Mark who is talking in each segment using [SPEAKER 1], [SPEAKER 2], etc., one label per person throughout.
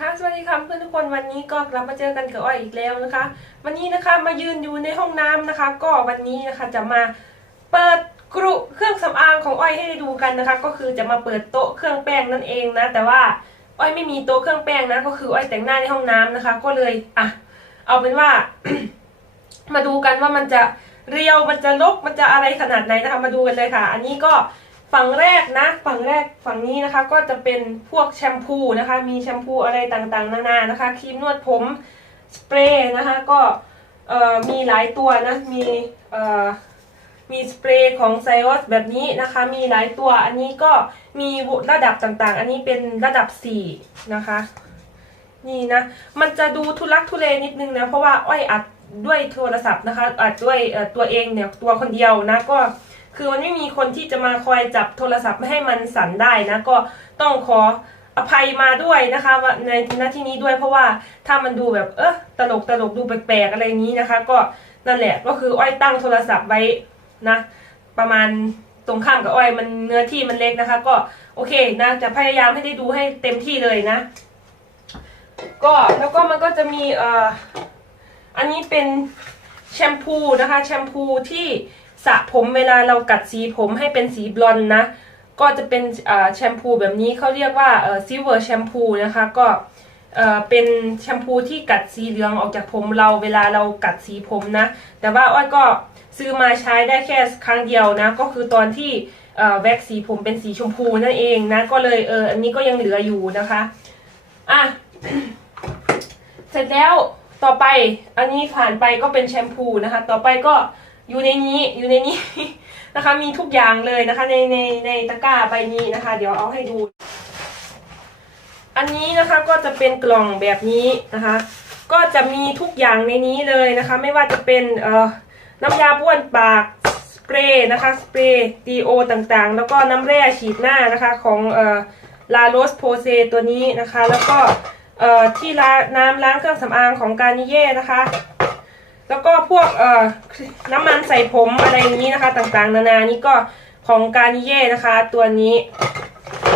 [SPEAKER 1] ค่ะสวัสดีค่ะเพื่อนทุกคนวันนี้ก็กลับมาเจอกันกับอ้อยอีกแล้วนะคะ วันนี้นะคะมายืนอยู่ในห้องน้ำนะคะ ก็วันนี้นะคะจะมาเปิดกรุเครื่องสำอางของอ้อยให้ดูกันนะคะ ก็คือจะมาเปิดโต๊ะเครื่องแป้งนั่นเองนะ แต่ว่าอ้อยไม่มีโต๊ะเครื่องแป้งนะ ก็คืออ้อยแต่งหน้าในห้องน้ำนะคะ ก็เลยอะเอาเป็นว่า มาดูกันว่ามันจะเรียวมันจะลกมันจะอะไรขนาดไหนนะคะ มาดูกันเลยค่ะ อันนี้ก็ ฝั่งแรกนะ ฝั่งแรกฝั่งนี้นะคะ ก็จะเป็นพวกแชมพูนะคะ มีแชมพูอะไรต่างๆ นานานะคะครีมนวดผมสเปรย์นะคะก็มีหลายตัวนะมีมีสเปรย์ของไซออสแบบนี้นะคะ มีหลายตัวอันนี้ก็มีระดับต่างๆ อันนี้เป็นระดับ 4 นะคะ นี่นะ มันจะดูทุลักทุเลนิดนึงนะ เพราะว่าอ้อยอัดด้วยโทรศัพท์นะคะอัดด้วยตัวเองเนี่ยตัวคนเดียวนะก็ คือมันไม่มีคนที่จะมาคอยจับโทรศัพท์ไม่ให้มันสั่นได้นะ ก็ต้องขออภัยมาด้วยนะคะในหน้าที่นี้ด้วยเพราะว่าถ้ามันดูแบบเออตลกตลกดูแปลกๆอะไรนี้นะคะ ก็นั่นแหละก็คืออ้อยตั้งโทรศัพท์ไว้นะ ประมาณตรงข้ามกับอ้อยมันเนื้อที่มันเล็กนะคะ ก็โอเคนะจะพยายามให้ได้ดูให้เต็มที่เลยนะ ก็แล้วก็มันก็จะมีเอ่ออันนี้เป็นแชมพูนะคะ แชมพูที่ สระผมเวลาเรากัดสีผมให้เป็นสีบลอนด์นะ ก็จะเป็นแชมพูแบบนี้เขาเรียกว่าซิลเวอร์แชมพูนะคะก็เป็นแชมพูที่กัดสีเหลืองออกจากผมเราเวลาเรากัดสีผมนะ แต่ว่าอ้อยก็ซื้อมาใช้ได้แค่ครั้งเดียวนะ ก็คือตอนที่แว็กสีผมเป็นสีชมพูนั่นเองนะ ก็เลยเอออันนี้ก็ยังเหลืออยู่นะคะอะเสร็จแล้วต่อไปอันนี้ผ่านไปก็เป็นแชมพูนะคะ ต่อไปก็ อยู่ในนี้อยู่ในนี้นะคะ มีทุกอย่างเลยนะคะ ในในในตะกร้าใบนี้นะคะ เดี๋ยวเอาให้ดู อันนี้นะคะก็จะเป็นกล่องแบบนี้นะคะ ก็จะมีทุกอย่างในนี้เลยนะคะ ไม่ว่าจะเป็นเอ่อน้ำยาบ้วนปากสเปรย์นะคะสเปรย์ดีโอต่างๆ แล้วก็น้ำแร่ฉีดหน้านะคะของเอ่อลาโรสโพเซตัวนี้นะคะ แล้วก็เอ่อที่ล้างน้ำล้างเครื่องสำอางของการนิเย่นะคะ แล้วก็พวกเอ่อน้ำมันใส่ผมอะไรอย่างนี้นะคะ ต่างๆ นานานี่ก็ของการเย่นะคะ ตัวนี้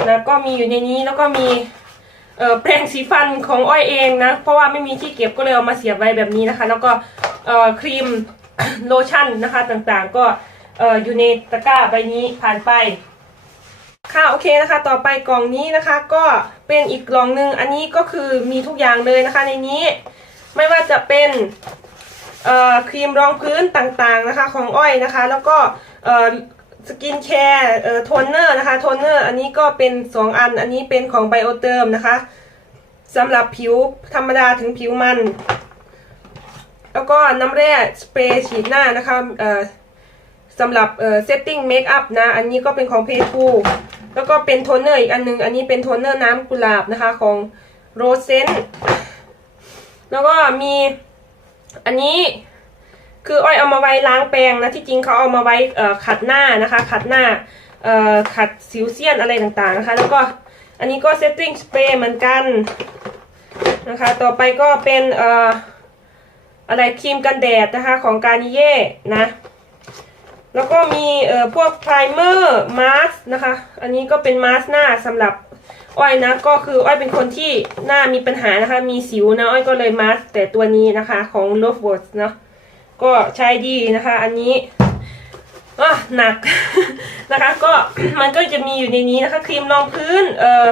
[SPEAKER 1] นะก็มีอยู่ในนี้แล้วก็มีเอ่อแปรงสีฟันของอ้อยเองนะ เพราะว่าไม่มีที่เก็บก็เลยเอามาเสียบไว้แบบนี้นะคะ แล้วก็เอ่อครีมโลชั่นนะคะต่างๆ ก็เอ่ออยู่ในตะกร้าใบนี้ผ่านไปค่ะโอเคนะคะ ต่อไปกล่องนี้นะคะก็เป็นอีกกล่องหนึ่งอันนี้ก็คือมีทุกอย่างเลยนะคะในนี้ ไม่ว่าจะเป็น ครีมรองพื้นต่างๆนะคะของอ้อยนะคะ แล้วก็สกินแคร์โทนเนอร์นะคะโทนเนอร์อันนี้ก็เป็น 2 อัน อันนี้เป็นของไบโอเติมนะคะสำหรับผิวธรรมดาถึงผิวมัน แล้วก็น้ำแร่สเปรย์ฉีดหน้านะคะสำหรับเซตติ้งเมคอัพนะ อันนี้ก็เป็นของเพทูแล้วก็เป็นโทนเนอร์อีกอันหนึง อันนี้เป็นโทนเนอร์น้ำกุหลาบนะคะของโรเซนแล้วก็มี อันนี้คืออ้อยเอามาไว้ล้างแปรงนะที่จริงเขาเอามาไว้เอ่อขัดหน้านะคะ ขัดหน้าเอ่อขัดสิวเซียนอะไรต่างๆนะคะ แล้วก็อันนี้ก็เซตติ้งสเปรย์เหมือนกันนะคะ ต่อไปก็เป็นเอ่ออะไรครีมกันแดดนะคะของการนิเย่นะ แล้วก็มีเอ่อพวกไพรเมอร์มาสนะคะ อันนี้ก็เป็นมาสหน้าสำหรับ อ้อยนะก็คืออ้อยเป็นคนที่หน้ามีปัญหานะคะ มีสิวนะอ้อยก็เลยมาสแต่ตัวนี้นะคะของ Love Words เนาะก็ใช้ดีนะคะ อันนี้อะหนักนะคะ ก็มันก็จะมีอยู่ในนี้นะคะ ครีมรองพื้นเอ่อ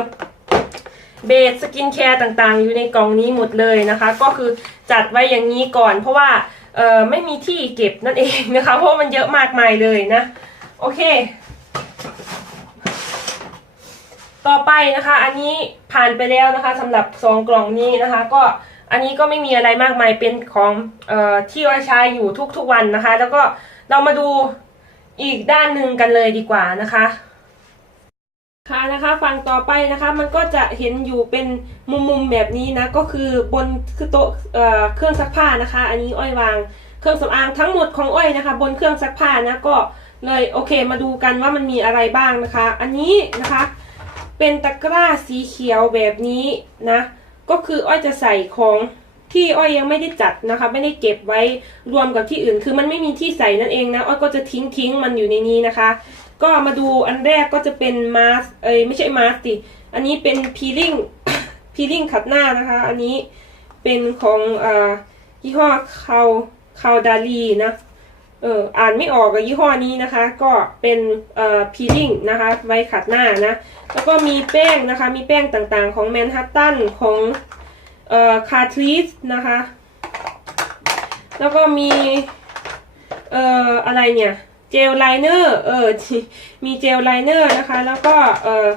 [SPEAKER 1] เบสสกินแคร์ต่างๆ อยู่ในกล่องนี้หมดเลยนะคะ ก็คือจัดไว้อย่างนี้ก่อน เพราะว่าเอ่อไม่มีที่เก็บนั่นเองนะคะ เพราะมันเยอะมากมายเลยนะ โอเค ต่อไปนะคะ อันนี้ผ่านไปแล้วนะคะสำหรับซองกล่องนี้นะคะ ก็อันนี้ก็ไม่มีอะไรมากมายเป็นของเอ่อที่ว่าใช้อยู่ทุกๆวันนะคะ แล้วก็เรามาดูอีกด้านหนึ่งกันเลยดีกว่านะคะค่ะนะคะฝั่งต่อไปนะคะ มันก็จะเห็นอยู่เป็นมุมๆแบบนี้นะก็คือบนคือโต๊ะเอ่อเครื่องซักผ้านะคะ อันนี้อ้อยวางเครื่องสำอางทั้งหมดของอ้อยนะคะ บนเครื่องซักผ้านะก็เลยโอเค มาดูกันว่ามันมีอะไรบ้างนะคะ อันนี้นะคะ เป็นตะกร้าสีเขียวแบบนี้นะ ก็คืออ้อยจะใส่ของที่อ้อยยังไม่ได้จัดนะคะ ไม่ได้เก็บไว้รวมกับที่อื่น คือมันไม่มีที่ใส่นั่นเองนะอ้อยก็จะทิ้งทิ้งมันอยู่ในนี้นะคะ ก็มาดูอันแรกก็จะเป็นมาสเอ้ยไม่ใช่มาสสิอันนี้เป็นพีลิ่งพีลิ่งขัดหน้านะคะ อันนี้เป็นของอ่อยี่ห้อคาวคาวดาลีนะ เอออ่านไม่ออกกับยี่ห้อนี้นะคะ ก็เป็นเอ่อพีลิ่งนะคะ ไว้ขัดหน้านะ แล้วก็มีแป้งนะคะ มีแป้งต่างๆของแมนฮัตตันของเอ่อคาทรีสนะคะ แล้วก็มีเอ่ออะไรเนี่ยเจลไลเนอร์ เออ มีเจลไลเนอร์นะคะ แล้วก็ เอ่อ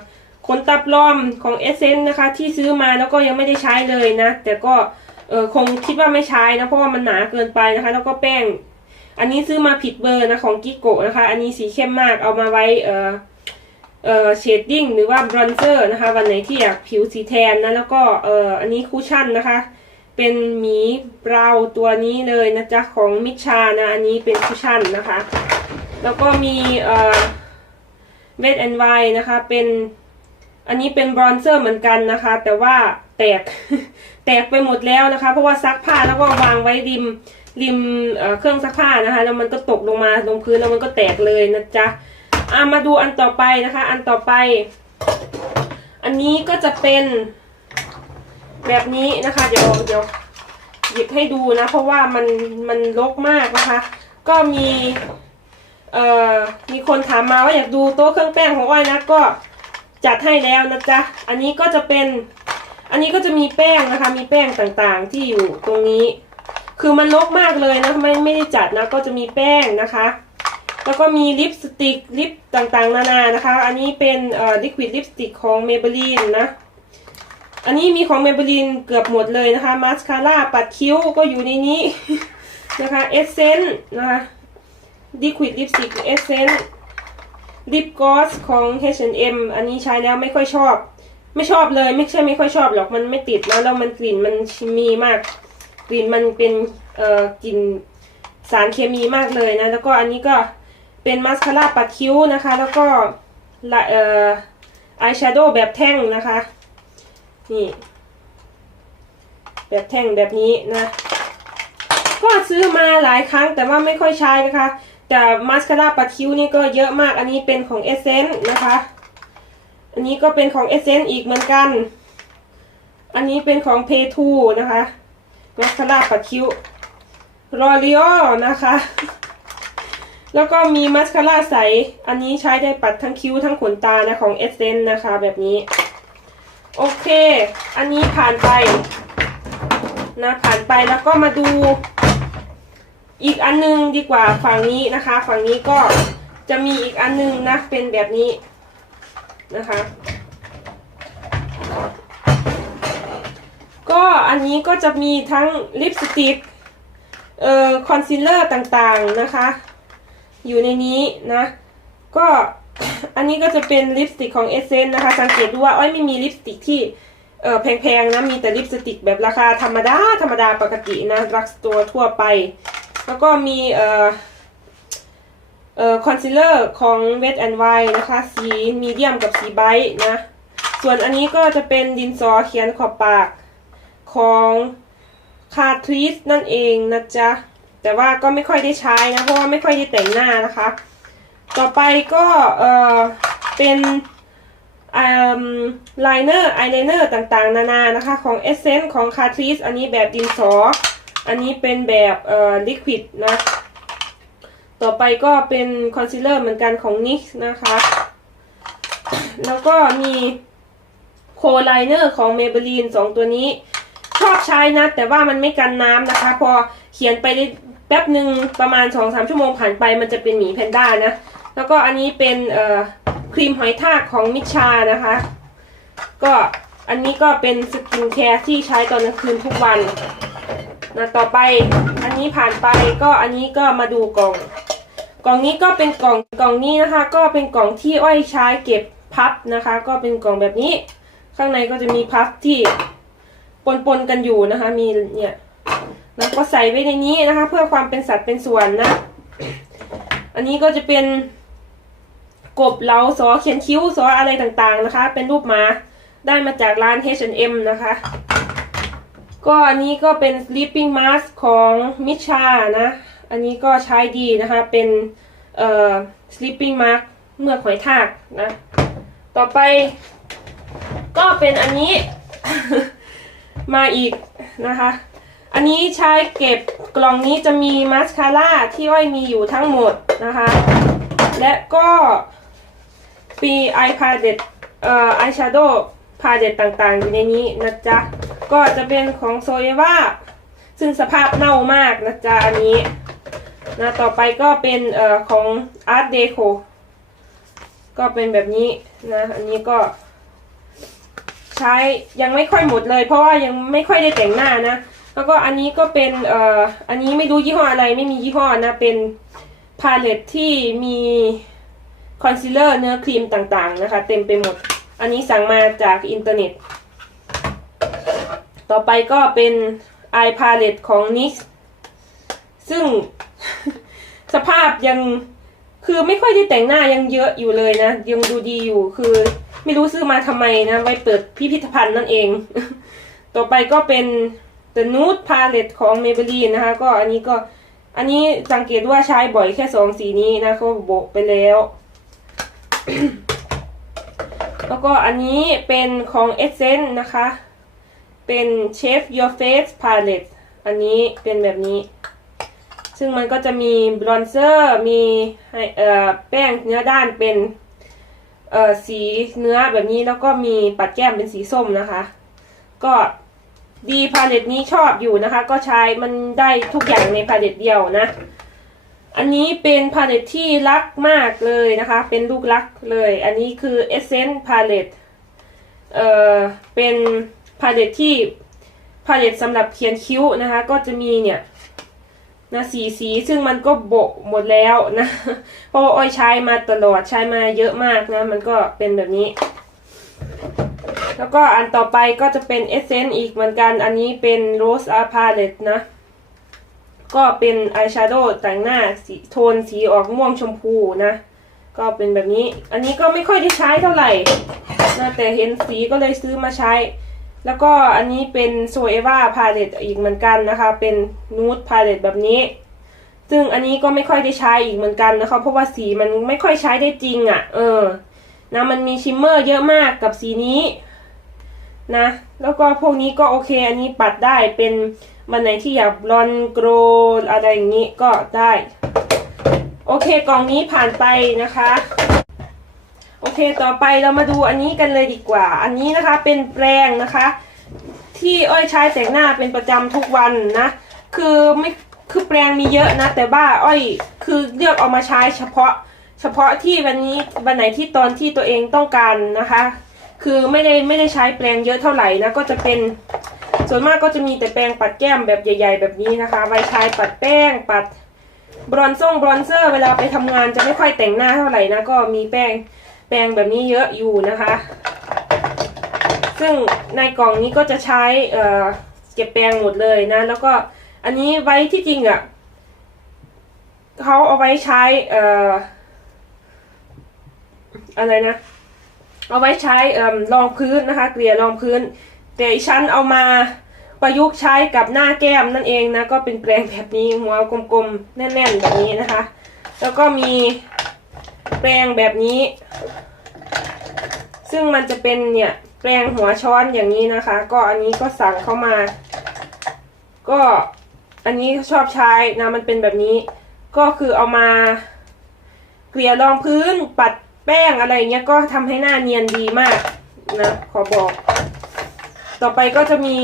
[SPEAKER 1] ขนตับลอมของเอเซนนะคะ ที่ซื้อมาแล้วก็ยังไม่ได้ใช้เลยนะ แต่ก็ เออคงคิดว่าไม่ใช้นะ เพราะว่ามันหนาเกินไปนะคะ แล้วก็แป้ง อันนี้ซื้อมาผิดเบอร์นะของกิโกะนะคะ อันนี้สีเข้มมากเอามาไว้เอ่อเอ่อเชดดิ้งหรือว่าบรอนเซอร์นะคะ วันไหนที่อยากผิวสีแทนนะแล้วก็เอ่ออันนี้คูชั่นนะคะ เป็นหมีบราวน์ตัวนี้เลยนะจ๊ะของมิชานะ อันนี้เป็นคูชั่นนะคะ แล้วก็มีเอ่อเวทแอนไวนะคะเป็นอันนี้เป็นบรอนเซอร์เหมือนกันนะคะ แต่ว่าแตกแตกไปหมดแล้วนะคะ เพราะว่าซักผ้าแล้วก็วางไว้ริม ริมเครื่องซักผ้านะคะ แล้วมันก็ตกลงมาลงพื้นแล้วมันก็แตกเลยนะจ๊ะอะมาดูอันต่อไปนะคะ อันต่อไป อันนี้ก็จะเป็นแบบนี้นะคะ เดี๋ยวเดี๋ยวหยิบให้ดูนะ เพราะว่ามันมันรกมากนะคะ ก็มีเอ่อมีคนถามมาว่าอยากดูโต๊ะเครื่องแป้งของอ้อยนะก็จัดให้แล้วนะจ๊ะ อันนี้ก็จะเป็น อันนี้ก็จะมีแป้งนะคะ มีแป้งต่างๆที่อยู่ตรงนี้ คือมันรกมากเลยนะไม่ไม่ได้จัดนะก็จะมีแป้งนะคะ แล้วก็มีลิปสติกลิปต่างๆ นานานะคะ อันนี้เป็นเอ่อลิควิดลิปสติกของ Maybelline นะอันนี้มีของ Maybelline เกือบหมดเลยนะคะมาสคาร่าปัดคิ้วก็อยู่ในนี้นะคะเอสเซนต์นะคะลิควิดลิปสติกเอสเซนต์ลิปกลอสของ H&M อันนี้ใช้แล้วไม่ค่อยชอบ ไม่ชอบเลยไม่ใช่ไม่ค่อยชอบหรอกมันไม่ติดแล้วแล้วมันกลิ่นมันมีมาก กลิ่นมันเป็นเอ่อกลิ่นสารเคมีมากเลยนะ แล้วก็อันนี้ก็เป็นมาสคาร่าปัดคิ้วนะคะ แล้วก็ละเอ่ออายแชโดว์แบบแท่งนะคะ นี่ แบบแท่งแบบนี้นะ ก็ซื้อมาหลายครั้งแต่ว่าไม่ค่อยใช้นะคะ แต่มาสคาร่าปัดคิ้วนี่ก็เยอะมาก อันนี้เป็นของเอเซนต์นะคะ อันนี้ก็เป็นของเอเซนต์อีกเหมือนกัน อันนี้เป็นของเพทูนะคะ มาสคาราปัดคิ้วรอริโอนะคะ แล้วก็มีมาสคาร่าใส อันนี้ใช้ได้ปัดทั้งคิ้วทั้งขนตานะของเอสเซนนะคะแบบนี้ โอเค อันนี้ผ่านไปนะผ่านไปแล้วก็มาดูอีกอันนึงดีกว่าฝั่งนี้นะคะ ฝั่งนี้ก็จะมีอีกอันนึงนะเป็นแบบนี้นะคะ ก็ อันนี้ก็จะมีทั้งลิปสติกเอ่อคอนซีลเลอร์ต่างๆนะคะ อยู่ในนี้นะ ก็อันนี้ก็จะเป็นลิปสติกของเอเซนนะคะ สังเกตดูว่าอ้อยไม่มีลิปสติกที่เออแพงๆนะ มีแต่ลิปสติกแบบราคาธรรมดาธรรมดาปกตินะรักตัวทั่วไป แล้วก็มีเอ่อเอ่อคอนซีลเลอร์ของ Wet n Wild นะคะ สีมีเดียมกับสีไบท์นะ ส่วนอันนี้ก็จะเป็นดินสอเขียนขอบปาก ของคาทรีสนั่นเองนะจ๊ะ แต่ว่าก็ไม่ค่อยได้ใช้นะ เพราะว่าไม่ค่อยได้แต่งหน้านะคะ ต่อไปก็เอ่อเป็นไลเนอร์อายไลเนอร์ต่างๆ นานานะคะ ของ Essence ของ Catrice อันนี้แบบดินสอ อันนี้เป็นแบบเอ่อลิควิดนะ ต่อไปก็เป็นคอนซีลเลอร์เหมือนกันของ NYX นะคะ แล้วก็มีโคไลเนอร์ของ Maybelline สองตัวนี้ ชอบใช้นะ แต่ว่ามันไม่กันน้ำนะคะ พอเขียนไปได้แป๊บหนึ่งประมาณ2-3ชั่วโมงผ่านไปมันจะเป็นหมีแพนด้านะ แล้วก็อันนี้เป็นเอ่อครีมหอยทากของมิชานะคะ ก็อันนี้ก็เป็นสกินแคร์ที่ใช้ตอนกลางคืนทุกวันนะต่อไปอันนี้ผ่านไปก็อันนี้ก็มาดูกล่อง กล่องนี้ก็เป็นกล่องกล่องนี้นะคะ ก็เป็นกล่องที่อ้อยใช้เก็บพับนะคะ ก็เป็นกล่องแบบนี้ ข้างในก็จะมีพับที่ ปนปนๆกันอยู่นะคะ มีเนี่ยแล้วก็ใส่ไว้ในนี้นะคะ เพื่อความเป็นสัดเป็นส่วนนะ อันนี้ก็จะเป็นกบเหลาสอเขียนคิ้วสออะไรต่างๆนะคะ เป็นรูปหมาได้มาจากร้าน H&M นะคะ ก็อันนี้ก็เป็น sleeping mask ของมิชานะ อันนี้ก็ใช้ดีนะคะ เป็นเอ่อ sleeping mask เมื่อหอยทากนะ ต่อไปก็เป็นอันนี้ มาอีกนะคะ อันนี้ใช้เก็บกล่องนี้จะมีมาสคาร่าที่อ้อยมีอยู่ทั้งหมดนะคะ และก็ปีไอพาเดตเอ่อไอแชโดว์พาเดตต่างๆ อยู่ในนี้นะจ๊ะ ก็จะเป็นของโซเยว่าซึ่งสภาพเน่ามากนะจ๊ะ อันนี้นะต่อไปก็เป็นเอ่อของ Art Deco ก็เป็นแบบนี้นะ อันนี้ก็ ใช้ยังไม่ค่อยหมดเลย เพราะว่ายังไม่ค่อยได้แต่งหน้านะ แล้วก็อันนี้ก็เป็นเอ่ออันนี้ไม่รู้ยี่ห้ออะไรไม่มียี่ห้อนะ เป็นพาเลตที่มีคอนซีลเลอร์เนื้อครีมต่างๆนะคะ เต็มไปหมด อันนี้สั่งมาจากอินเทอร์เน็ต ต่อไปก็เป็น eye palette ของ NYX ซึ่งสภาพยังคือไม่ค่อยได้แต่งหน้ายังเยอะอยู่เลยนะ ยังดูดีอยู่คือ ไม่รู้ซื้อมาทำไมนะไว้เปิดพิพิธภัณฑ์นั่นเอง ต่อไปก็เป็น The Nude Palette ของ Maybelline นะคะ ก็อันนี้ก็อันนี้สังเกตว่าใช้บ่อยแค่สองสีนี้นะเขาโบกไปแล้ว แล้วก็อันนี้เป็นของ Essence นะคะ เป็น Chef Your Face Palette อันนี้เป็นแบบนี้ ซึ่งมันก็จะมีบลอนเซอร์ มีให้เอ่อแป้งเนื้อด้านเป็น เอ่อสีเนื้อแบบนี้แล้วก็มีปัดแก้มเป็นสีส้มนะคะ ก็ดีพาเลตนี้ชอบอยู่นะคะ ก็ใช้มันได้ทุกอย่างในพาเลตเดียวนะ อันนี้เป็นพาเลตที่รักมากเลยนะคะ เป็นลูกรักเลย อันนี้คือ Essence Palette เอ่อเป็นพาเลตที่พาเลตสำหรับเขียนคิ้วนะคะ ก็จะมีเนี่ย นะสีสีซึ่งมันก็โบะหมดแล้วนะเพราะว่าอ้อยใช้มาตลอดใช้มาเยอะมากนะ มันก็เป็นแบบนี้ แล้วก็อันต่อไปก็จะเป็น Essence อีกเหมือนกัน อันนี้เป็น Rose Art Palette นะ ก็เป็นอายแชโดว์แต่งหน้าสีโทนสีออกม่วงชมพูนะ ก็เป็นแบบนี้ อันนี้ก็ไม่ค่อยได้ใช้เท่าไหร่นะแต่เห็นสีก็เลยซื้อมาใช้ แล้วก็อันนี้เป็นโซเอวาพาเลตอีกเหมือนกันนะคะ เป็นนูดพาเลตแบบนี้ ซึ่งอันนี้ก็ไม่ค่อยได้ใช้อีกเหมือนกันนะคะ เพราะว่าสีมันไม่ค่อยใช้ได้จริงอะ่ะ เออ นะมันมีชิมเมอร์เยอะมากกับสีนี้นะ แล้วก็พวกนี้ก็โอเค อันนี้ปัดได้เป็นวันไหนที่อยากบลอนโกรอะไรอย่างนี้ก็ได้ โอเคกล่องนี้ผ่านไปนะคะ เคต่อไปเรามาดูอันนี้กันเลยดีกว่า อันนี้นะคะเป็นแปรงนะคะ ที่อ้อยใช้แต่งหน้าเป็นประจำทุกวันนะ คือไม่คือแปรงมีเยอะนะ แต่ว่าอ้อยคือเลือกเอามาใช้เฉพาะ เฉพาะที่วันนี้วันไหนที่ตอนที่ตัวเองต้องการนะคะ คือไม่ได้ไม่ได้ใช้แปรงเยอะเท่าไหร่นะก็จะเป็นส่วนมากก็จะมีแต่แปรงปัดแก้มแบบใหญ่ ๆ แบบนี้นะคะ ไว้ใช้ปัดแป้งปัดบรอนซ่งบรอนเซอร์ เวลาไปทำงานจะไม่ค่อยแต่งหน้าเท่าไหร่นะก็มีแป้ง แปรงแบบนี้เยอะอยู่นะคะ ซึ่งในกล่องนี้ก็จะใช้เอ่อเก็บแปรงหมดเลยนะ แล้วก็อันนี้ไว้ที่จริงอะ่ะเขาเอาไว้ใช้เอ่ออะไรนะ เอาไว้ใช้เอ่อรองพื้นนะคะเกลี่ยรองพื้น แต่ฉันเอามาประยุกต์ใช้กับหน้าแก้มนั่นเองนะ ก็เป็นแปรงแบบนี้หัวกลมๆแน่นๆแบบนี้นะคะ แล้วก็มี แปรงแบบนี้ ซึ่งมันจะเป็นเนี่ยแปรงหัวช้อนอย่างนี้นะคะ ก็อันนี้ก็สั่งเข้ามา ก็อันนี้ชอบใช้นะมันเป็นแบบนี้ ก็คือเอามา เกลี่ยรองพื้นปัดแป้งอะไรเงี้ยก็ทำให้หน้าเนียนดีมากนะขอบอก ต่อไปก็จะมี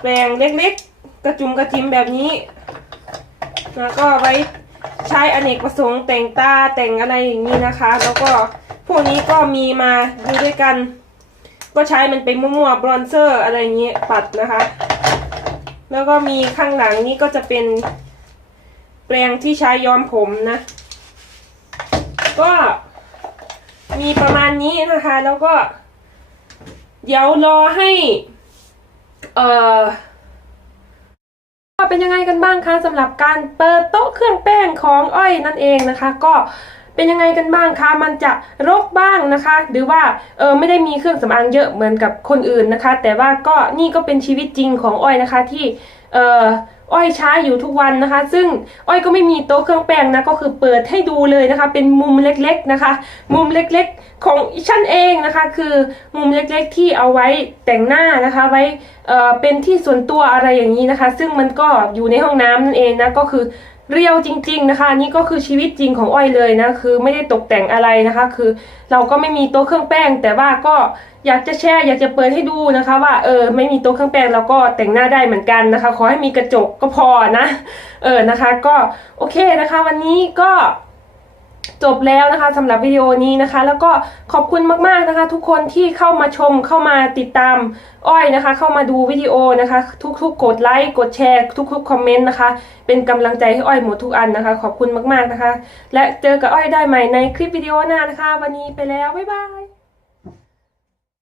[SPEAKER 1] แปรงเล็กๆ กระจุมกระจิมแบบนี้ แล้วก็ไว้ ใช้อเนกประสงค์แต่งตาแต่งอะไรอย่างนี้นะคะ แล้วก็พวกนี้ก็มีมาดูด้วยกัน ก็ใช้มันเป็นมั่วๆบรอนเซอร์อะไรอย่างนี้ปัดนะคะ แล้วก็มีข้างหลังนี้ก็จะเป็นแปรงที่ใช้ย้อมผมนะ ก็มีประมาณนี้นะคะ แล้วก็ เดี๋ยวรอให้ เอ่อ เป็นยังไงกันบ้างคะสำหรับการเปิดโต๊ะเครื่องแป้งของอ้อยนั่นเองนะคะ ก็ เป็นยังไงกันบ้างคะมันจะรกบ้างนะคะ หรือว่าเออไม่ได้มีเครื่องสำอางเยอะเหมือนกับคนอื่นนะคะ แต่ว่าก็นี่ก็เป็นชีวิตจริงของอ้อยนะคะที่เอออ้อยใช้อยู่ทุกวันนะคะ ซึ่งอ้อยก็ไม่มีโต๊ะเครื่องแป้งนะก็คือเปิดให้ดูเลยนะคะ เป็นมุมเล็กๆนะคะ มุมเล็กๆของอีฉันเองนะคะ คือมุมเล็กๆที่เอาไว้แต่งหน้านะคะ ไว้เอ่อเป็นที่ส่วนตัวอะไรอย่างนี้นะคะ ซึ่งมันก็อยู่ในห้องน้ำนั่นเองนะก็คือ เรียวจริง ๆนะคะนี่ก็คือชีวิตจริงของอ้อยเลยนะคือไม่ได้ตกแต่งอะไรนะคะ คือเราก็ไม่มีโต๊ะเครื่องแป้ง แต่ว่าก็อยากจะแชร์อยากจะเปิดให้ดูนะคะ ว่าเออไม่มีโต๊ะเครื่องแป้งเราก็แต่งหน้าได้เหมือนกันนะคะ ขอให้มีกระจกก็พอนะ เออนะคะ ก็โอเคนะคะ วันนี้ก็ จบแล้วนะคะสำหรับวิดีโอนี้นะคะ แล้วก็ขอบคุณมากๆนะคะ ทุกคนที่เข้ามาชมเข้ามาติดตามอ้อยนะคะ เข้ามาดูวิดีโอนะคะ ทุกๆ กดไลค์กดแชร์ทุกๆคอมเมนต์นะคะ เป็นกำลังใจให้อ้อยหมดทุกอันนะคะ ขอบคุณมากๆนะคะ และเจอกับอ้อยได้ใหม่ในคลิปวิดีโอหน้านะคะ วันนี้ไปแล้วบ๊ายบาย